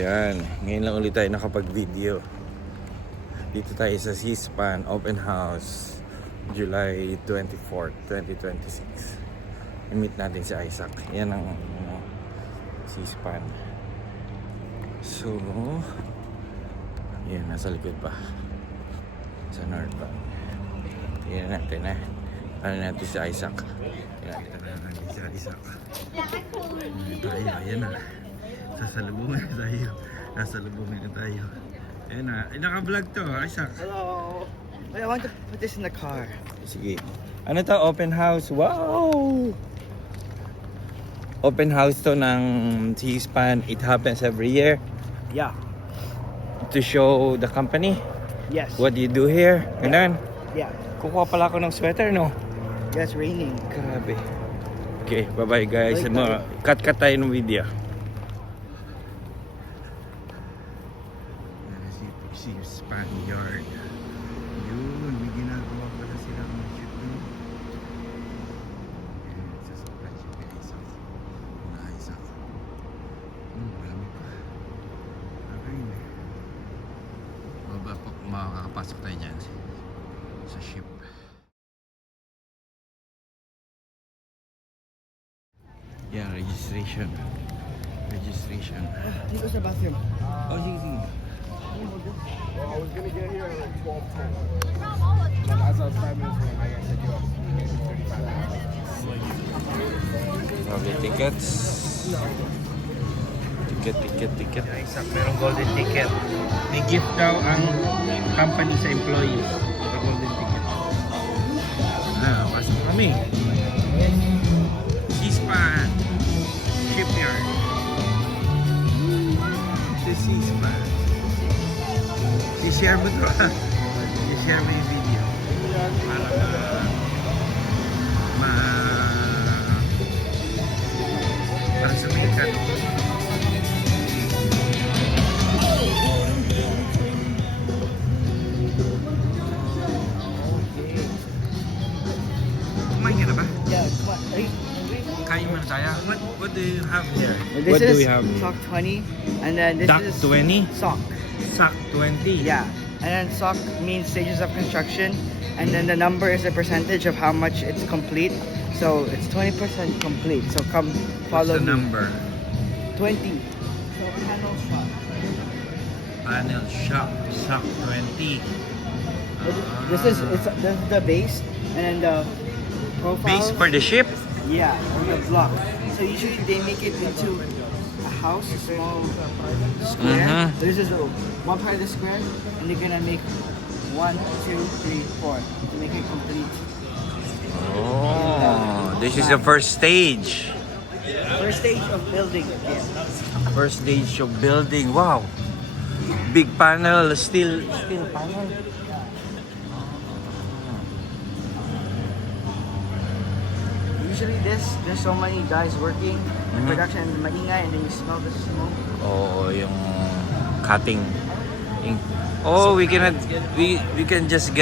Yan, ngayon lang ulit tayo nakapag-video. Dito tayo sa C-SPAN Open House, July 24, 2026. I-meet natin si Isaac. Yan ang C-SPAN. So, yan, nasa likod pa. Sa Northbound. Tingnan natin ano natin si Isaac. Tingnan natin si Isaac. Ayan na. Sasalubungan na tayo. Nasalubungan na tayo. Ayan na. Naka-vlog to, Isaac. Hello. Wait, I want to put this in the car. Sige. Ano to? Open house. Wow! Open house to ng C-SPAN. It happens every year. Yeah. To show the company Yes. what you do here. Ganun. Yeah. Kukuha pala ako ng sweater, no? Yeah, it's raining. Grabe. Okay, bye-bye guys. Bye, Cut tayo ng video. C-SPAN yard. Yun, may ginagawa pala sila ng shoot doon. Sa supply shop kay Isaac. Mga Isaac. Marami pa. Okay. Makakapasok tayo dyan sa ship. Yeah, registration. Registration. Dito sa bathroom. Oh, sige. Well, I was gonna get here at like 12:10. But as I was 5 minutes late, like I said, you have 35 minutes. Okay, tickets. Ticket. Isaac, merong golden ticket. May gift daw ang company sa employees. May golden ticket. Pasok kami. C-SPAN Shipyard. This is C-SPAN. I-share mo ito. I-share mo yung video. Para sumikat. Kumain ka na ba? Yeah, come on. Kain mo na tayo. What do you have here? This What do is we have here? SOC 20, and then this Dock is 20? SOC. SOC 20. Yeah, and then SOC means stages of construction, and then the number is the percentage of how much it's complete. So it's 20% complete. So come What's follow the me. number? 20. So panel shop. Panel shop. SOC 20. This is the base, and then the profile. Base for the ship? Yeah, on the block. So usually they make it into a house, a small square. Mhm. This is one part of the square, and you're gonna make 1, 2, 3, 4 to make it complete. Oh, this is the first stage. First stage of building. Yeah. First stage of building. Wow. Big panel, steel panel. Usually there's so many guys working in production, and maingay, and then you smell the smoke. Oh, yung cutting. Oh, we can just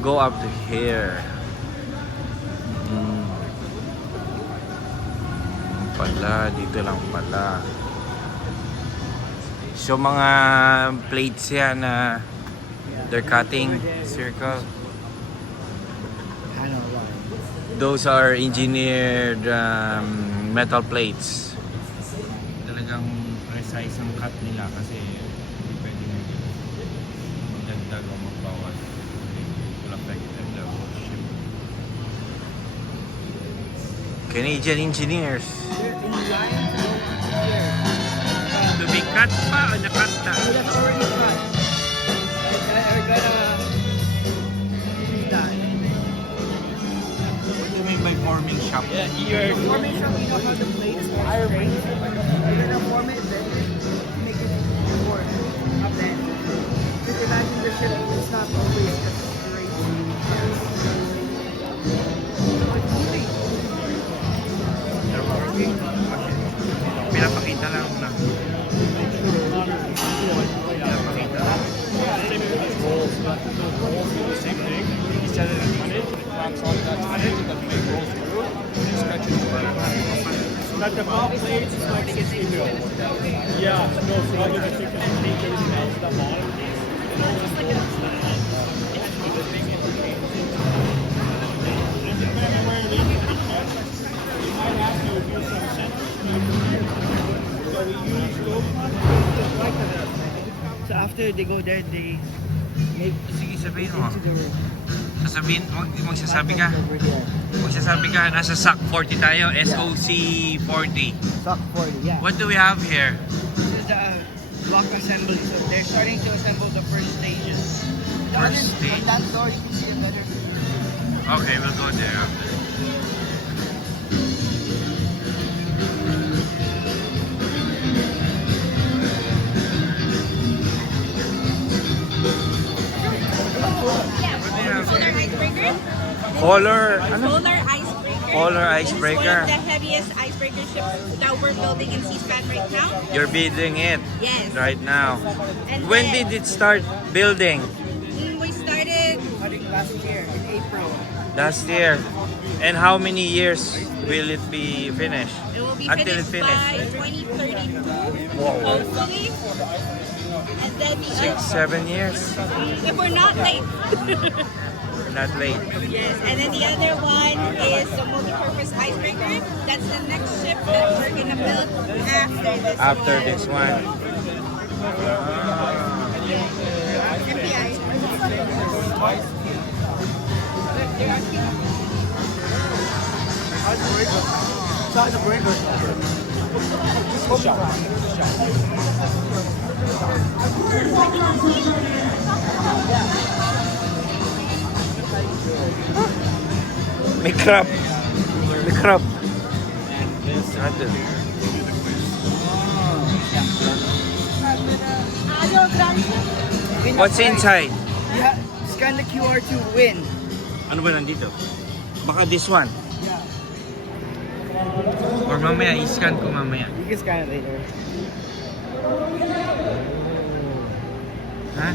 go up to here. Pala, dito lang pala. So mga plates yan na they're cutting circle. I know why. Those are engineered metal plates. Talagang precise ang cut nila kasi hindi pwedeng dagdag o magbawas. It will affect the whole ship. Canadian engineers. They're in line to go here. To be cut pa o nakat na? So that's already cut. We're gonna do that. What do you mean by forming shop? The formation, you know how the plates are straight? You're gonna form it, then make it more up then. Just imagine the ship, it's not always just straight. Pinapakita lang na. Same thing. You set it at tonnage, and it clamps onto that tonnage, it doesn't make rolls through, and it stretches the That the top plates is like 60 mil. Yeah, no problem. But you can take the smells, the bottom piece. And depending on where it is, you might have to use some sensors. So we use those ones just like that. So after they go there, they make Sige, sabihin mo. into the room. Sasabihin, magsasabi ka. Over here. Magsasabi ka, nasa SOC 40 tayo, SOC 40. Sock 40, yeah. What do we have here? This is the block assembly. So they're starting to assemble the first stages. First From stage. that door, you can see a better view. Okay, we'll go there after. Solar icebreaker. Polar, ano? Solar icebreaker. Polar This is one icebreaker. of the heaviest icebreaker ships that we're building in Seaspan right now. You're building it Yes. right now. And When then, did it start building? we started I think last year, in April. Last year. And how many years will it be finished? it will be Until it finished by finished. 2032, Whoa. hopefully. And then the 6, 7 years? if we're not late. Not late. Yes. And then the other one is the multi-purpose icebreaker. That's the next ship that we're gonna build after this one. After this one. FBI. Side breaker. May crab. May crab. Ano? What's inside? Yeah, scan the QR to win. Ano ba nandito? Baka this one. Or mamaya, i-scan ko mamaya. You can scan it later. Ha?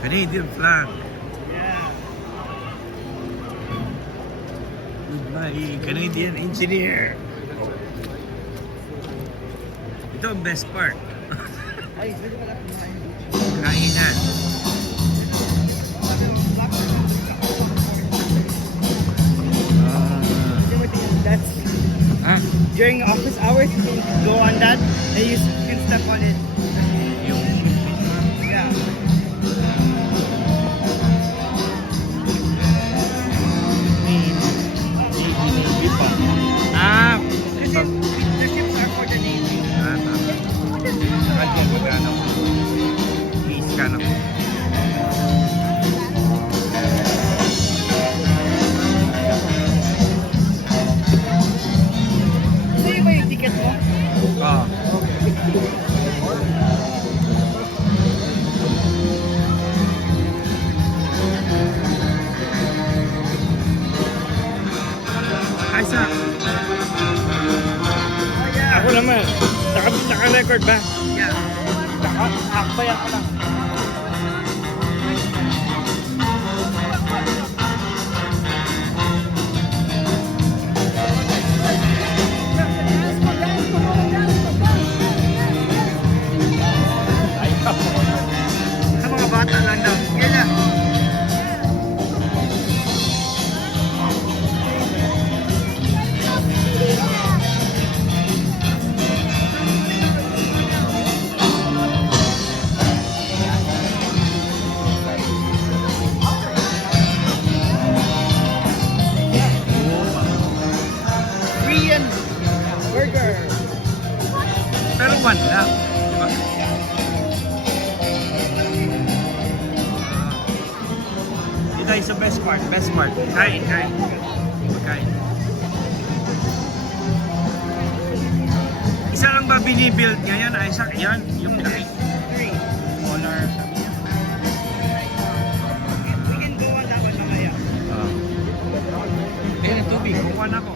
Canadian flag. Yeah. Goodbye, Canadian engineer. Ito ang best part. Ay, pwede pala kumain dito. Kainan. That's Ah, during office hours. You can go on that and you can step on it. yung Yeah. Ah, The ships are for the Navy. Kanya magano. I-scan ako. Sa'yo ba yung ticket mo? Oh. Ay, sa. Oh, yeah. Ako naman. Naka-record ba? Yeah. Akbayan ka lang. Sa mga bata lang daw. Yan na. Korean burger. Pero one lang. Di ba? Ito is the best part. Best part. Kain, kain. Kain. Isa lang ba binibuild ngayon? Ay, isa, yan. Yung pinaki. 3. Polar. We can go on that one mamaya. Ayun, tubig. Kukuha na ako.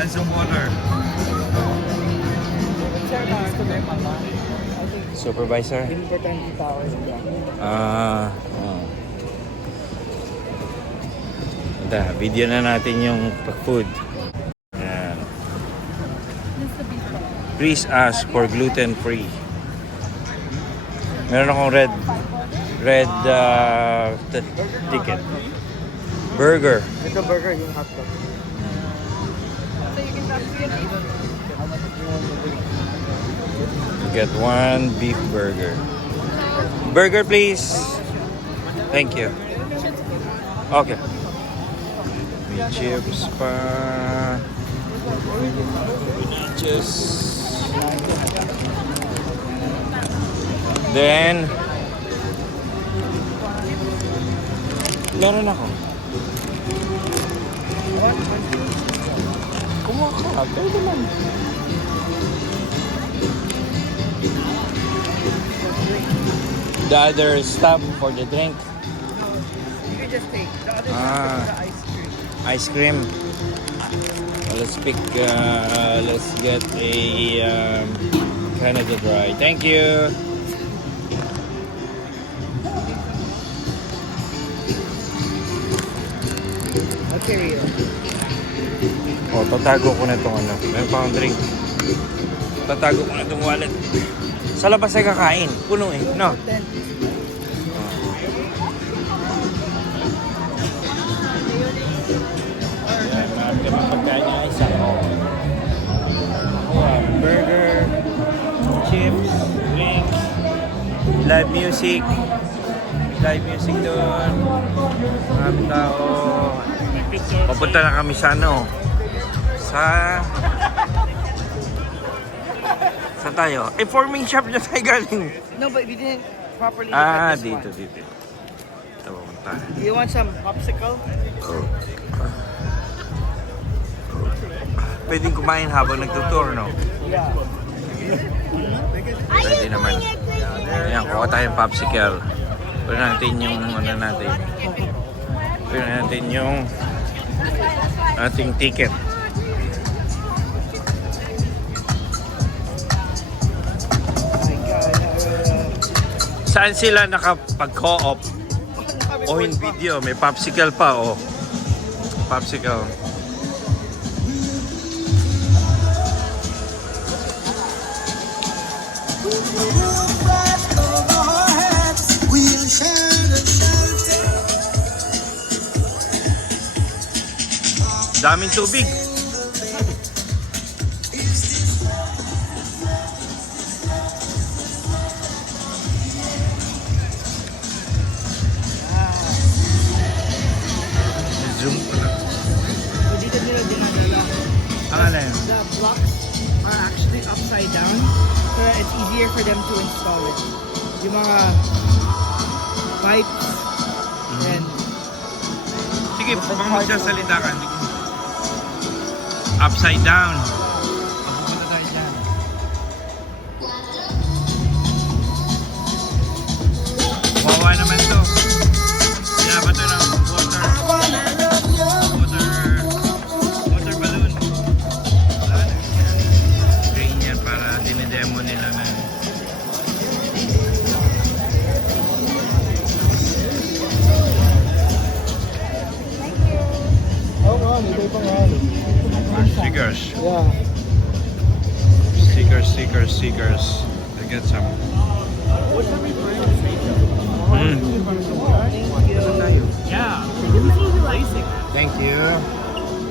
And some water. Supervisor? Importante tao sa Video na natin yung food. Ayan. Please ask for gluten-free. Meron akong red ticket. Burger. Ito burger, yung hotdog. Get one beef burger. Burger, please. Thank you. Okay. May chips pa. Just. Then, meron ako. Kumuha ka. Pwede naman. The other stuff for the drink. You can just take the other Ah. the ice cream. Ice cream. Let's pick. Let's get a Canada Dry. Thank you. Okay, Rio. Oh, tatago ko na itong ano. Meron pa akong drink. Tatago ko na itong wallet. Sa labas ay kakain. Puno eh. No? Then, Ayan, marami kami pagkain niya. Isa. Burger, chips, drinks, live music. Live music doon. Marami tao. Papunta na kami sa ano. Saan tayo? Forming shop na tayo galing. no, but we didn't properly look Ah, at this dito. one. Ito pupunta. You want some popsicle? Pwedeng kumain habang nagtutour, no? Yeah. Pwede naman. Ayan, kuha tayong popsicle. Pwede natin yung ano natin. Pwede natin yung ating ticket. My God. Saan sila nakapag-co-op? O in video, may popsicle pa, oh. Popsicle. Daming tubig. Zoom ko na. So dito nila dinadala. Ang ano yun? The blocks are actually upside down so that it's easier for them to install it. Yung mga pipes and Sige, baka magsasalita ka. Upside down. Pupunta tayo dyan. Wawa naman to. Kaya ba ito ng water balloon? Wala na. Train yan para dinidemo nila na. oh wow, may iba nga. Stickers. Yeah. Stickers. I get some. Yeah. Who's replacing? Thank you.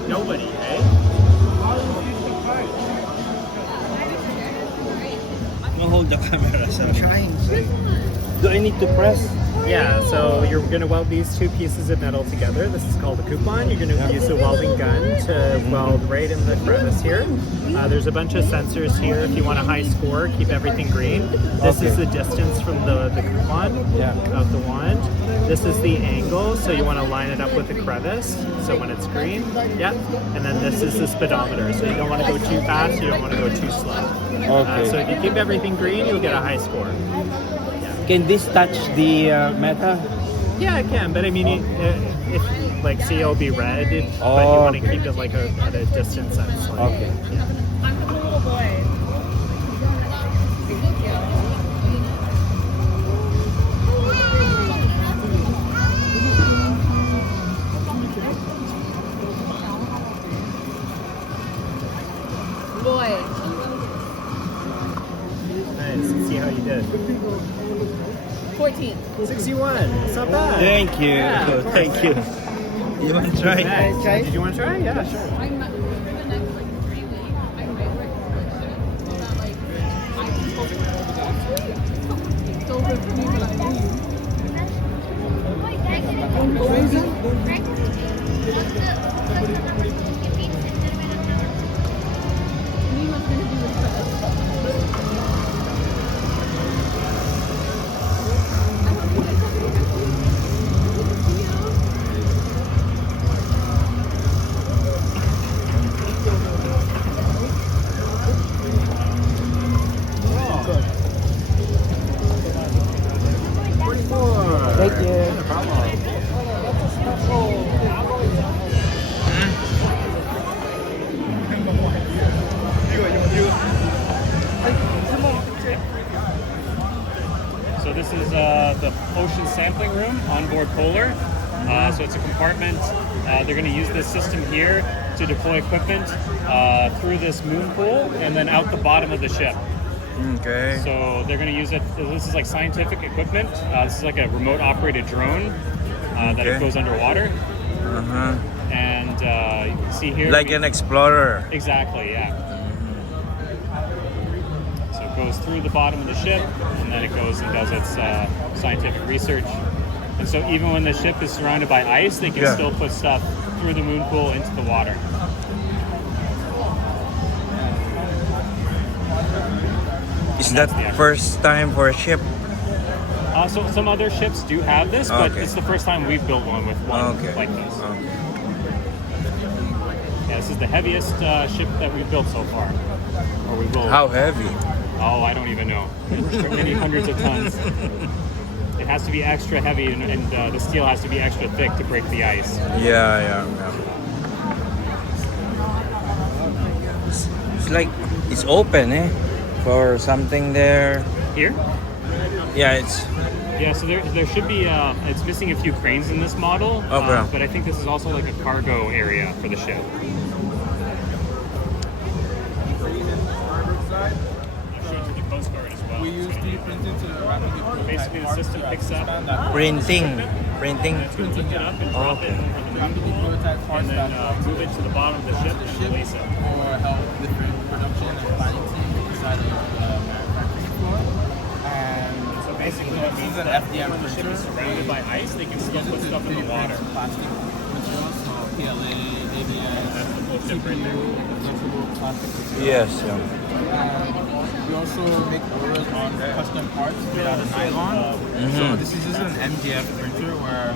Nobody, eh? No, hold the camera. So. Trying. Do I need to press? Yeah, so you're going to weld these two pieces of metal together. This is called a coupon. You're going to use a welding gun to weld right in the crevice here. There's a bunch of sensors here. If you want a high score, keep everything green. This is the distance from the coupon of the wand. This is the angle, so you want to line it up with the crevice. So when it's green, and then this is the speedometer. So you don't want to go too fast, you don't want to go too slow. Okay. So if you keep everything green, you'll get a high score. Can this touch the metal? Yeah, it can, but I mean, if like see, it'll be red, but you Oh, want to okay. keep it like at a distance that's like. Okay. I'm the little boy. Boy. Nice. Let's see how you did. 14. 61. It's not bad. Thank you. Yeah, of course. Thank you. You want to try? Nice. Try? Did you want to try? Yeah, sure. Thank you. So this is the ocean sampling room on board Polar. So it's a compartment. They're going to use this system here to deploy equipment through this moon pool and then out the bottom of the ship. Okay. So they're going to use it. This is like scientific equipment. This is like a remote operated drone that Okay. it goes underwater. Uh-huh. And you can see here. Like an explorer. Exactly, yeah. So it goes through the bottom of the ship, and then it goes and does its scientific research. And so even when the ship is surrounded by ice, they can Yeah. still put stuff through the moon pool into the water. Is that the- first time for a ship? So some other ships do have this, but Okay. it's the first time we've built one with one Okay. like this. Okay. Yeah, this is the heaviest ship that we've built so far. Or we will. How heavy? Oh, I don't even know. Many hundreds of tons. It has to be extra heavy, and the steel has to be extra thick to break the ice. Yeah. It's like it's open, eh? For something there. Here? Yeah, it's Yeah, so there should be, it's missing a few cranes in this model, Okay. but I think this is also like a cargo area for the ship. We use 3D printing to rapidly prototype Basically, the parts system to picks up, expand that printing. printing it up and drop it over the rapidly prototype parts and then that move it to the bottom of the ship and ship release it. or help different production and planning teams inside the manufacturing floor. And So basically, that this means is an that FDM when the ship printer. is surrounded by ice, they can still put stuff in the water. Plastic materials, so PLA, ABS, That's the full ship right there. flexible plastic materials. Yes. Yeah. We also make orders on custom parts made out of nylon. So this is just an MDF printer where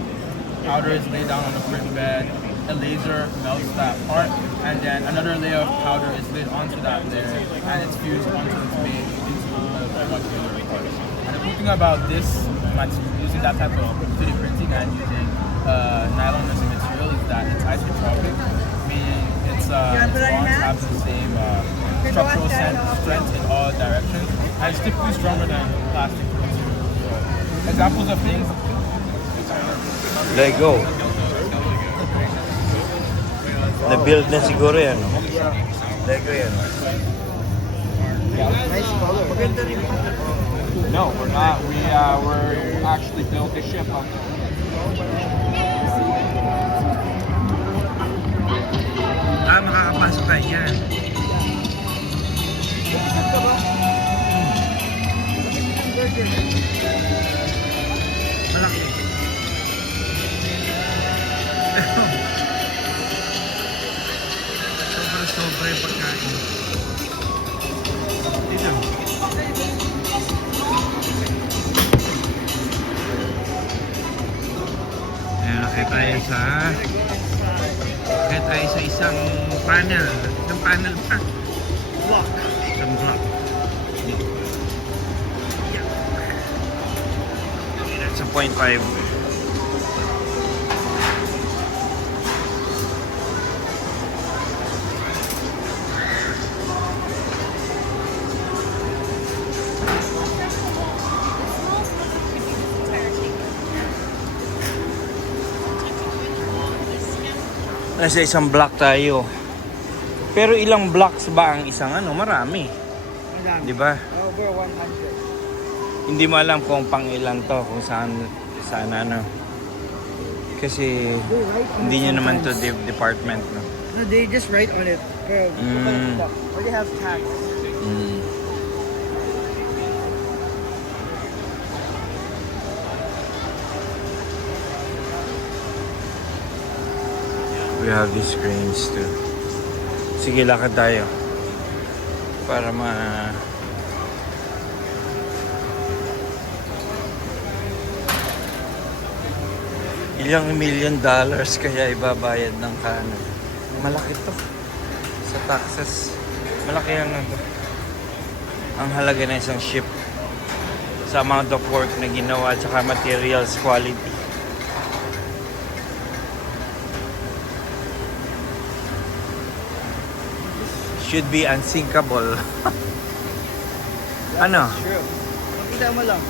powder is laid down on the print bed, a laser melts that part, and then another layer of powder is laid onto that layer, and it's fused onto its made into the modular part. And the cool thing about this, using that type of 3D printing and using nylon as a material is that it's isotropic, meaning its bonds have the same structural strength in all directions, and it's typically stronger than plastic material. So, examples of things. Let go. Na-build na siguro yan. No? Lego yan. Nice color. Maganda rin. No, we're not. We're actually built a ship on Makakapasok tayo yan. Malaki. Sobra yung pagkain. Ito. Ayan, kaya tayo sa isang panel. Isang panel pa. Block. Isang block. Yeah. Okay, that's a 0.5. Nasa isang block tayo. Pero ilang blocks ba ang isang ano? Marami. Madami. Di ba? Over 100. Hindi mo alam kung pang ilan to, kung saan ano. Kasi They write on hindi it nyo naman to sometimes. department, no? No, they just write on it. Pero, or they have tags. Mm. We have these cranes too. Sige, lakad tayo. Para ilang $1 million kaya ibabayad ng Canada. Malaki to. Sa taxes. Malaki ang ano. Ang halaga na isang ship. Sa amount of work na ginawa at saka materials quality. Should be unsinkable. Ano? True. Makita mo lang.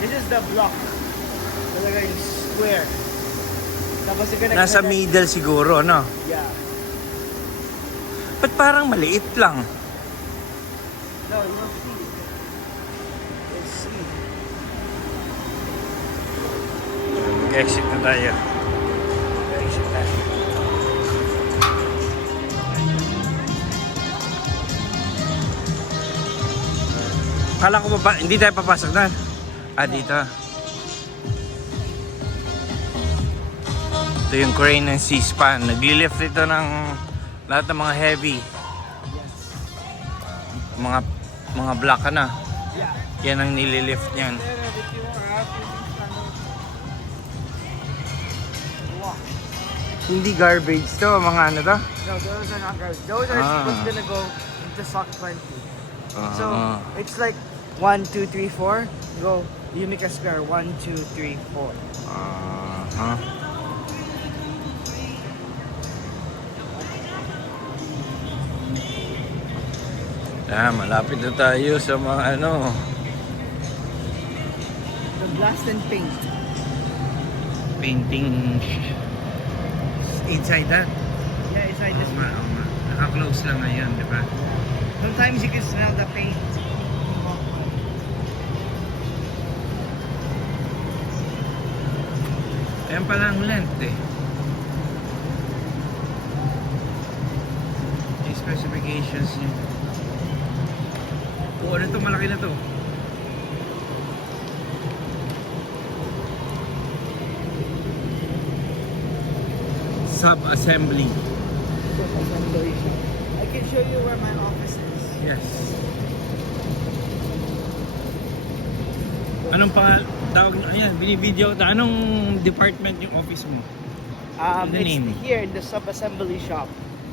This is the block. Talaga yung square. Tapos you're gonna Nasa connect- middle siguro, no? Yeah. Ba't parang maliit lang? No, you'll see. You'll see. Mag-exit na tayo. Mag-exit na. Kala ko pa, hindi tayo papasok na. Ah, dito. Ito yung crane ng C-SPAN. Nagli-lift ito ng lahat ng mga heavy. Mga block na. Yeah. Yan ang nililift niyan. Hindi garbage to, mga ano to? No, those are not garbage. Those are what's gonna go into SOC 20. So it's like 1, 2, 3, 4. Go. You make a square. 1, 2, 3, 4. Malapit na tayo sa mga ano. The blast and paint. Painting inside that. Yeah, inside this one. Naka-close lang ngayon, di ba? Sometimes you can smell the paint. Ayan pala ang length eh. Yung specifications niya. Oo, ano to? Malaki na to. Sub-assembly. I can show you where my office is. Yes. Anong tawag na? Ayan, binibideo. Anong department yung office mo? The It's name? here in the sub-assembly shop.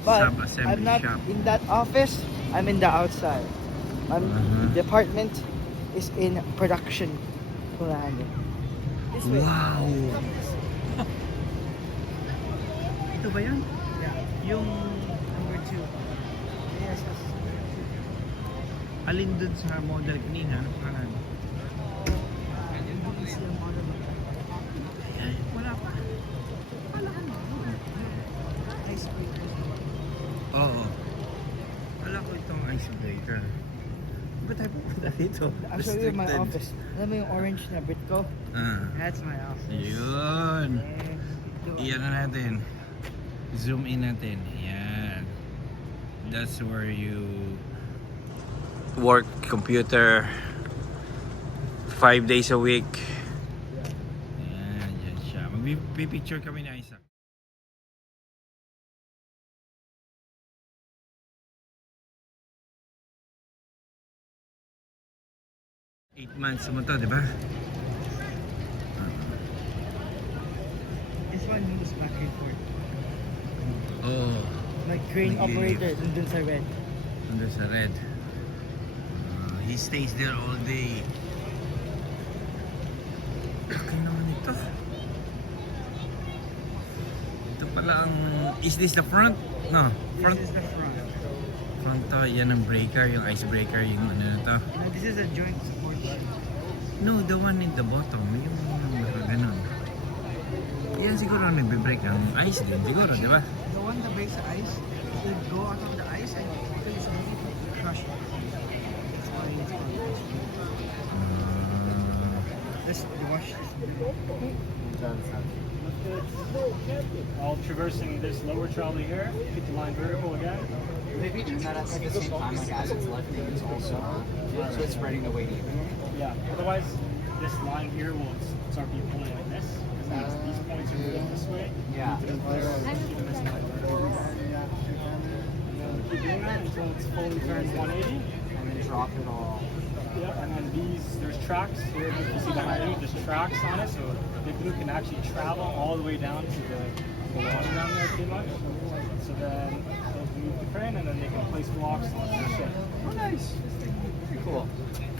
But Sub-assembly I'm not shop. in that office. I'm in the outside. Uh-huh. Department is in production planning. This way. Wow! Ito ba yan? Yeah. Yung Number 2. Yes, yes. alin dun sa model kanina? Ano pangalan? Ay, wala pa. Icebreakers. Oo. Wala ko itong icebreaker. Ba't tayo pupunta dito? I'll show you my Restricted. office. Alam mo yung orange na Britco? Ah. That's my office. Yun. And Iyan na natin. Zoom in natin. Yan. That's where you work computer 5 days a week. Yan, yan siya. Magpipicture kami ni Isaac. Eight months mo to, di ba? this one moves back and forth. Oo. Like crane Nag-lift. operator dun sa red. Nandun sa red. He stays there all day. Laki naman ito. Ito pala ang... Is this the front? No. Front. This is the front. Front to. Yan ang breaker. Yung icebreaker. Yung ano na to. No, this is a joint support bar. No, the one in the bottom. Yung ganun. Yan siguro ang nagbe-break ng ice din siguro, di ba? The one that breaks the ice, they go out of the ice and crush it. That's why it's called ice cream. This wash. While traversing this lower trolley here, keep the line vertical again. Maybe do that at the same time, like as it's lifting, it's also so it's spreading the weight even. Yeah, otherwise this line here will start being pulling like this. Because these points are moving this way. Yeah. Keep this line vertical. Keep doing that until it's fully turned 180. And then drop it all. Yep, and then there's tracks here, you see behind me, there's tracks on it, so the glue can actually travel all the way down to the water down there pretty much. So then they'll move the crane and then they can place blocks on the ship. Oh, nice. Very cool.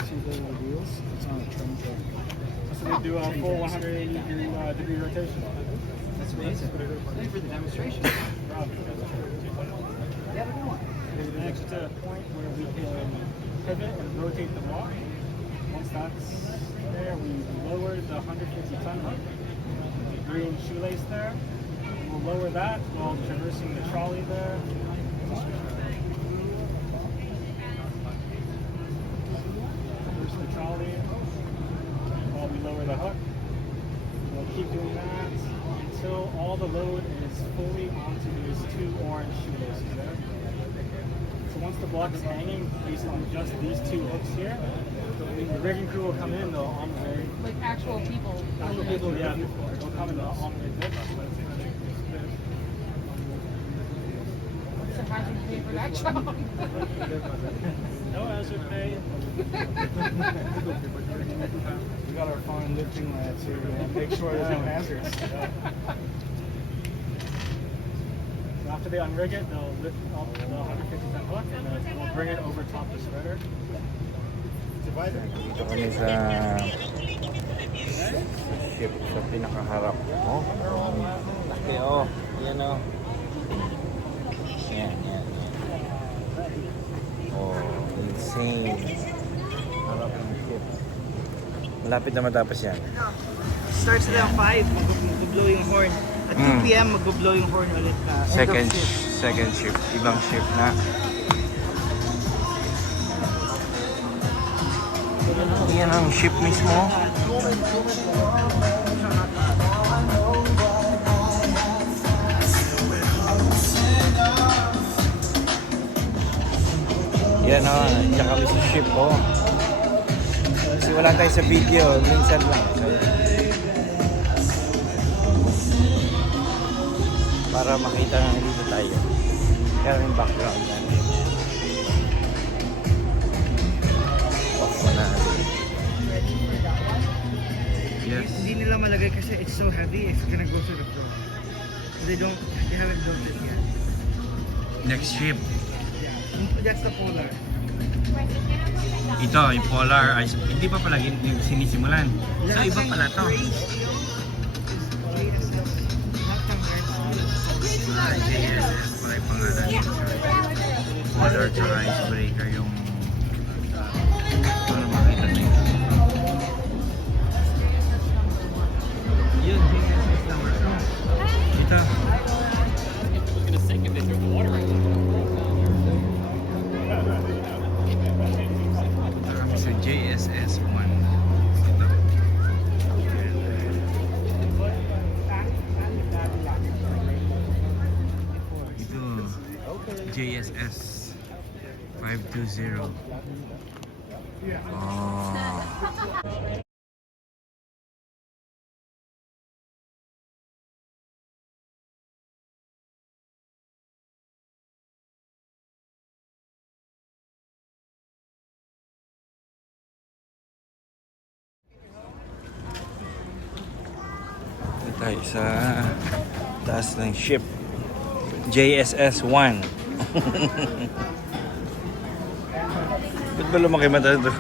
See the wheels? It's on a train track. So they do a full 180 degree rotation on it. That's amazing. Thank you for the demonstration. Yeah, next to a point where we can pivot and rotate the block. Once that's there, we lower the 150-ton hook, the green shoelace there. We'll lower that while traversing the trolley there. Traverse the trolley while we lower the hook. We'll keep doing that until all the load is fully onto these two orange shoelaces there. So once the block is hanging, basically just these two hooks here, the rigging crew will come in, they'll ombre. Like actual people. Actual people, yeah, they'll come and they'll ombre this. So how do you pay for that job? No hazard pay. We got our fine lifting lads here to make sure there's no hazards. So after they unrig it, they'll lift up the 150-ton hook and then we'll bring it over top the spreader. Dito kami sa ship sa pinakaharap. Oh, laki oh. Yan oh. Yan. Oh, insane. Harap ng ship. Malapit na matapos yan. Starts at 5, mag-blow yung horn. At 2 p.m. mag-blow yung horn ulit na. Second shift. Ibang shift na. Yan ang ship mismo. Yan o, nandiyan kami sa ship o. Kasi wala tayo sa video, minsan lang. Para makita nga dito tayo. Kaya yung background natin. Off mo na. Yes. Hindi nila malagay kasi it's so heavy, it's gonna go through the floor. They haven't built it yet. Next ship. Yeah. That's the Polar. Ito, yung Polar ay hindi pa pala yung sinisimulan. So iba pala to. JSS pala yung pangalan. Polar tsaka icebreaker yung para makita nyo. Yun, JSS naman. Ito. Punta kami sa JSS 1. Ito, JSS 520. Oh. Tayo sa taas ng ship JSS 1. Ba't ba lumaki mata ito?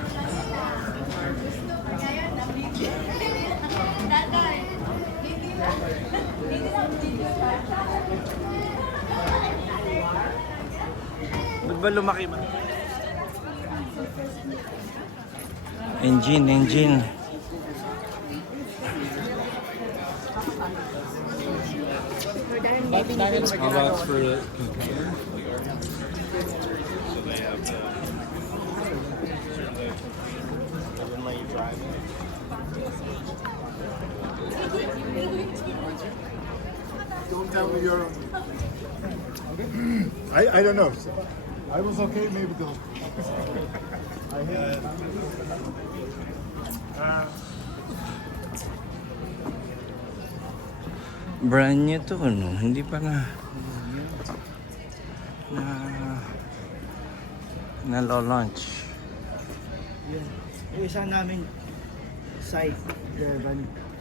Ba't ba lumaki mata? Engine How about for the container? Don't tell me you're. I don't know. I was okay, maybe don't. I hate it. Brand new to, no? Hindi pa na launch. Yun. Yung isa namin site, the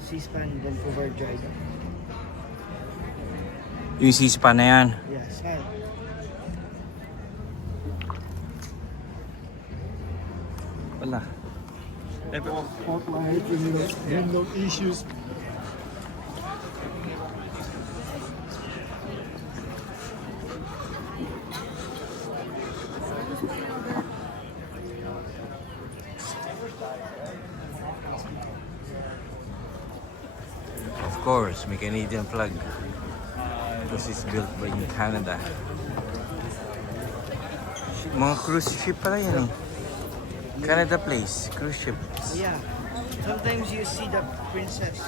C-SPAN Vancouver Drive. Yung C-SPAN na yan. Yes, site. Wala. Spotlight, window issues. Of course, may Canadian flag. This is built by in Canada. Mga cruise ship pala yan eh. Canada Place, cruise ships. Yeah. Sometimes you see the Princess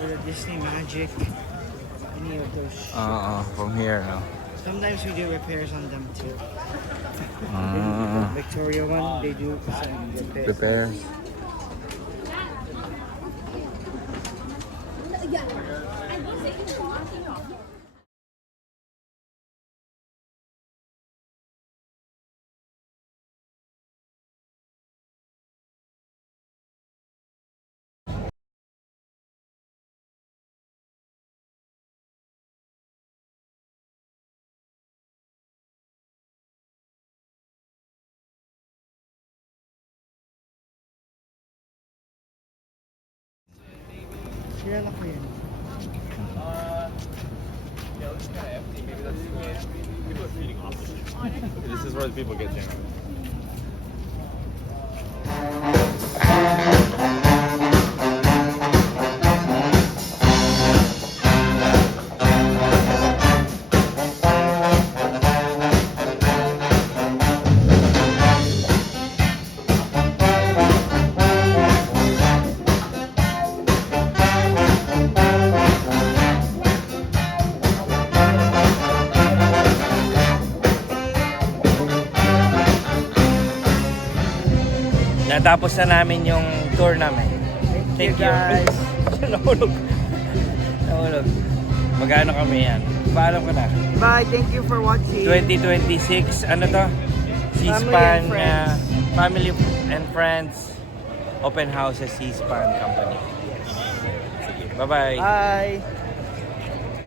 or the Disney Magic, any of those. From here, no? Sometimes we do repairs on them too. Ah, Victoria one, they do repairs. repairs. Kilala ko yan. This is where the people get jammed. Natapos na namin yung tour namin. Thank you. guys. Nahulog. Nahulog. Magkano kami yan? Paalam ka na. Bye, thank you for watching. 2026, ano to? C-SPAN, Family and friends. Family and Friends, Open House sa C-SPAN Company. Sige, bye-bye. Bye.